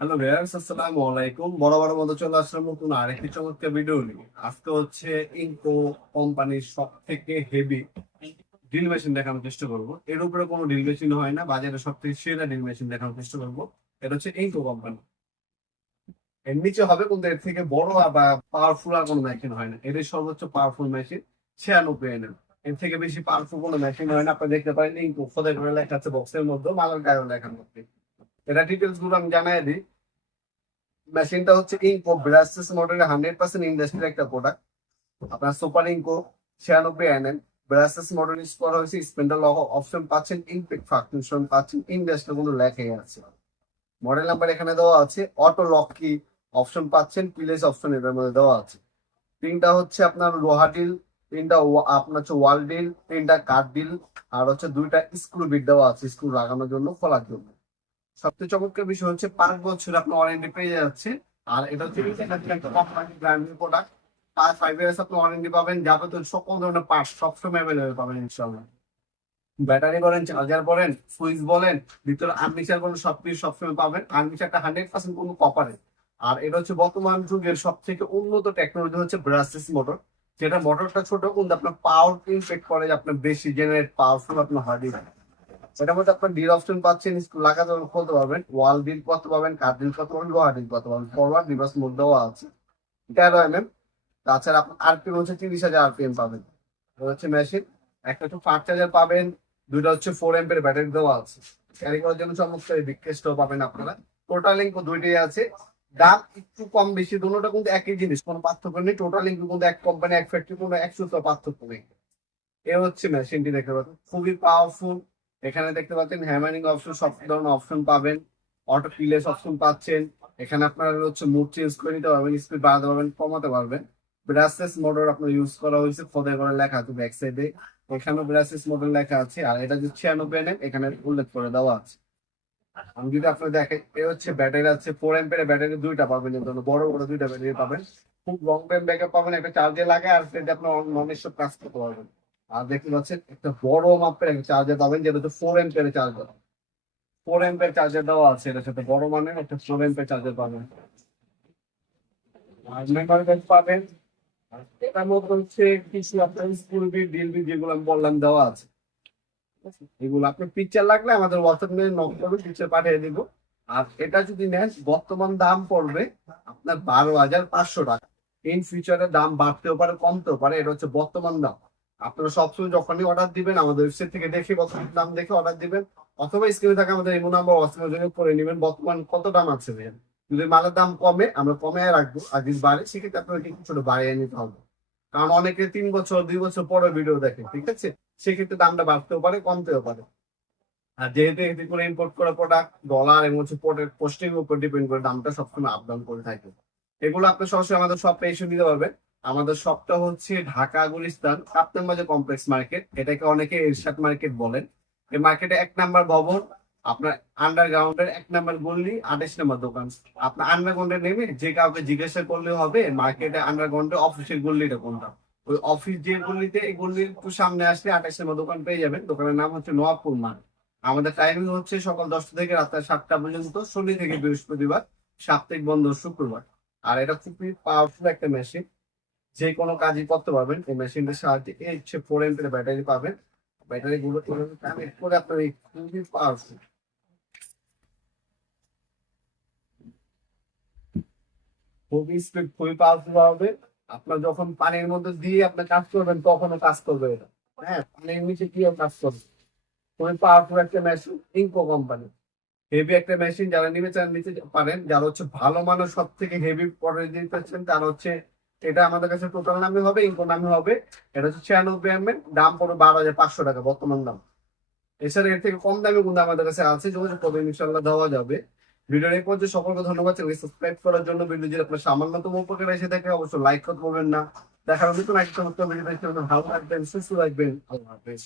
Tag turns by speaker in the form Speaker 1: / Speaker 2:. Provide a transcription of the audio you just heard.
Speaker 1: Hello viewers আসসালামু আলাইকুম বড় মতো চলে আসলাম নতুন আরেকটি চমৎকার ভিডিও নিয়ে। আজকে হচ্ছে ইনকো কোম্পানির সব থেকে হেভি ড্রিল মেশিন দেখানোর চেষ্টা করব। এর উপরে কোনো ড্রিল মেশিন হয় না, বাজারে সব থেকে সেরা ড্রিল মেশিন দেখানোর চেষ্টা করব। এটা হচ্ছে ইনকো কোম্পানি এর নিচে হবে কিন্তু এর থেকে বড় বা পাওয়ারফুল আর কোনো মেশিন হয় না। এটাই সর্বোচ্চ পাওয়ারফুল মেশিন ছিয়ানব্বই এনএম। এর থেকে বেশি পাওয়ারফুল কোনো মেশিন হয় না। আপনি দেখতে পারেন ইনকো খোদাই করে লেখা আছে বক্সের মধ্যে, মালার গায়ে লেখার মধ্যে এটা ডিটেলসগুলো আমি জানাই দিই। মেশিনটা হচ্ছে ইনকো ব্রাসেস মডেলের হান্ড্রেড পার্সেন্ট ইন্ডাস্ট্রির একটা প্রোডাক্ট আপনার সুপার ইনকো ছিয়ানব্বই এনএম ব্রাসেস মডেল ইউজ করা হয়েছে স্পেন্ডাল অপশন পাচ্ছেন ইনপেক ফাংশন পাচ্ছেন ইন্ডাস্ট্রি গুলো লেখাই আছে মডেল নাম্বার এখানে দেওয়া আছে অটো লক কি অপশন পাচ্ছেন প্লেস অপশন এটার মধ্যে দেওয়া আছে। তিনটা হচ্ছে আপনার লোহা ডিল তিনটা আপনার হচ্ছে ওয়াল ডিল তিনটা কাঠ ডিল আর হচ্ছে দুইটা স্ক্রু বিট দেওয়া আছে স্ক্রু লাগানোর জন্য, খোলার জন্য। সবচেয়ে চমৎকার বিষয় হচ্ছে পাঁচ বছর আপনার ওয়ারেন্টি পেয়ে যাচ্ছে আর এটা হচ্ছে একটা কোম্পানি ব্র্যান্ডের প্রোডাক্ট পাঁচ ফাইভ ইয়ার্স আপনি ওয়ারেন্টি পাবেন যাবতীয় সকল ধরনের পার্ট সবসময় অ্যাভেলেবেল পাবেন ইনশাল্লাহ ব্যাটারি বলেন চার্জার বলেন সুইচ বলেন ভিতরে আর্মিচার বলেন সবকিছু সবসময় পাবেন। আর্মিচারটা হান্ড্রেড পার্সেন্ট কোনো কপারের আর এটা হচ্ছে বর্তমান যুগের সব থেকে উন্নত টেকনোলজি হচ্ছে ব্রাসেস মোটর যেটা মোটরটা ছোট কিন্তু আপনার পাওয়ার ইনফেক্ট করে যে আপনার বেশি জেনারেট পাওয়ারফুল আপনার হার্ডি এটার মধ্যে আপনার ডিল অপশন পাচ্ছেন লাগাতে খুলতে পারবেন। ওয়াল ডিল করতে পারবেন কাঠ ডিল করতে পারবেন লোহা ডিল করতে পারবেন। ফরওয়ার্ড রিভার্স মোড দেওয়া আছে। তেরো এম এম তাছাড়া আপনার আরপিএম হচ্ছে তিরিশ হাজার আরপিএম পাবেন। হচ্ছে মেশিন একটা হচ্ছে ফাস্ট চার্জার পাবেন, দুইটা হচ্ছে ফোর এম্পের ব্যাটারি দেওয়া আছে। ক্যারি করার জন্য চমৎকার বিকেশটাও পাবেন আপনারা। টোটাল দুইটাই আছে। দাম একটু কম বেশি, দুটোটা কিন্তু একই জিনিস, কোনো পার্থক্য নেই। টোটাল কিন্তু এক কোম্পানি এক ফ্যাক্টরি কোনো এক একশো পার্থক্য নেই। এ হচ্ছে মেশিনটি দেখতে পাচ্ছেন। খুবই পাওয়ারফুল এখানে দেখতে পাচ্ছেন হ্যামারিং অপশন সব ধরনের অপশন পাবেন। অটো পিলেস অপশন পাচ্ছেন। এখানে আপনার হচ্ছে মুড চেঞ্জ করে নিতে পারবেন স্পিড বাড়াতে পারবেন, কমাতে পারবেন। ব্রাসেস মোটর আপনার ইউজ করা হয়েছে, খোদাই করে লেখা আছে ব্যাক সাইডে এখানেও ব্রাসেস মডেল লেখা আছে, আর এটা যে ছিয়ানব্বই এনএম এখানে উল্লেখ করে দেওয়া আছে। আমি যদি আপনার দেখেন এ হচ্ছে ব্যাটারি আছে ফোর এম্পের ব্যাটারি দুইটা পাবেন এর জন্য, বড় বড় দুইটা ব্যাটারি পাবেন। খুব লং টাইম ব্যাকআপ পাবেন, একটা চার্জে লাগে, আর সেটা আপনার নন স্টপ কাজ করতে পারবেন। আর দেখতে পাচ্ছেন, একটা বড় মাপের চার্জার পাবেন, যেটা হচ্ছে four ampere charger four ampere charger দেওয়া আছে, এটার সাথে বড় মানের একটা ফোর এম্পের চার্জার পাবেন। পাবেন। আপনার যেগুলো আমি বললাম দেওয়া আছে। এগুলো আপনার পিকচার লাগলে আমাদের পিকচার পাঠিয়ে আর এটা যদি নেন, বর্তমান দাম পড়বে আপনার বারো হাজার পাঁচশো টাকা। ইন ফিউচারে দাম বাড়তেও পারে, কমতেও পারে, এটা হচ্ছে বর্তমান দাম। আপনারা সবসময় যখনই অর্ডার দিবেন, আমাদের ওয়েবসাইট থেকে দেখে বর্তমান দাম দেখে অর্ডার দিবেন, অথবা স্ক্রিনে থাকে আমাদের ইমো নাম্বার হোয়াটসঅ্যাপে যোগাযোগ করে নেবেন। বর্তমান কত দাম আছে যদি মালের দাম কমে, আমরা কমে রাখব। আর যদি বাড়ে, সেক্ষেত্রে আপনাকে কিছুটা বাড়িয়ে নিতে হবে। কারণ অনেকে তিন বছর, দুই বছর পরে ভিডিও দেখে, ঠিক আছে? সেক্ষেত্রে দামটা বাড়তেও পারে, কমতেও পারে। আর যেহেতু এতে করে ইম্পোর্ট করা প্রোডাক্ট ডলার এবং হচ্ছে পোস্টিং উপর ডিপেন্ড করে দামটা সবসময় আপ ডাউন করে থাকে। এগুলো আপনি সরাসরি আমাদের শপে এসে নিতে পারবেন। আমাদের শপটা হচ্ছে ঢাকা গুলিস্তান কাপ্তান বাজার কমপ্লেক্স মার্কেট। এটাকে অনেকে এরশাদ মার্কেট বলেন। এই মার্কেটে এক নাম্বার ভবন, আপনার আন্ডারগ্রাউন্ডের এক নাম্বার গল্লি আঠাশ নাম্বার দোকান। আপনার আন্ডারগ্রাউন্ডে নেমে যে কাউকে জিজ্ঞাসা করলে হবে, মার্কেটে আন্ডারগ্রাউন্ডে অফিসের গল্লিটা কোনটা? ওই অফিস যে গল্লিতে এই গল্লির একটু সামনে আসলে আঠাশ নাম্বার দোকান পেয়ে যাবেন। দোকানের নাম হচ্ছে নোয়াপুর মার্ট। আমাদের টাইমিং হচ্ছে সকাল দশটা থেকে রাত সাতটা পর্যন্ত, শনি থেকে বৃহস্পতিবার, সাপ্তাহিক বন্ধ শুক্রবার। আর এটা খুবই পাওয়ারফুল একটা মেশিন যে কোনো কাজই করতে পারবেন, এই মেশিনটার সাহায্যে। এই হচ্ছে ফোর এমপের ব্যাটারি পাবেন। ব্যাটারি গুলো করে আপনার এই খুবই পাওয়ারফুল খুবই স্পিড খুবই পাওয়ারফুল হবে। আপনার যখন পানির মধ্যে দিয়ে আপনি কাজ করবেন, তখনও কাজ করবে এটা। হ্যাঁ পানির নিচে কি কাজ করবে। খুবই পাওয়ারফুল একটা মেশিন ইনকো কোম্পানি হেভি একটা মেশিন যারা নিবে চান নিতে পারেন, যারা হচ্ছে ভালো মানুষ সব থেকে হেভি পরে দিতেছেন তারা হচ্ছে এটা আমাদের কাছে টোটাল নামে হবে ইনকো নামে হবে, এটা হচ্ছে ছিয়ানব্বই এম দাম পড়বে বারো হাজার পাঁচশো টাকা বর্তমান দাম। এছাড়া এর থেকে কম দামে কিন্তু আমাদের কাছে আছে, যোগাযোগ করবেন ইনশাল্লাহ দেওয়া যাবে। ভিডিওর এই পর্যন্ত সকলকে ধন্যবাদ সাবস্ক্রাইব করার জন্য ভিডিও যদি আপনার সামান্যতম উপকার এসে থাকে, অবশ্যই লাইক করতে না। দেখার নতুন একটা নতুন ভালো থাকবেন, সুস্থ থাকবেন, আল্লাহ হাফেজ।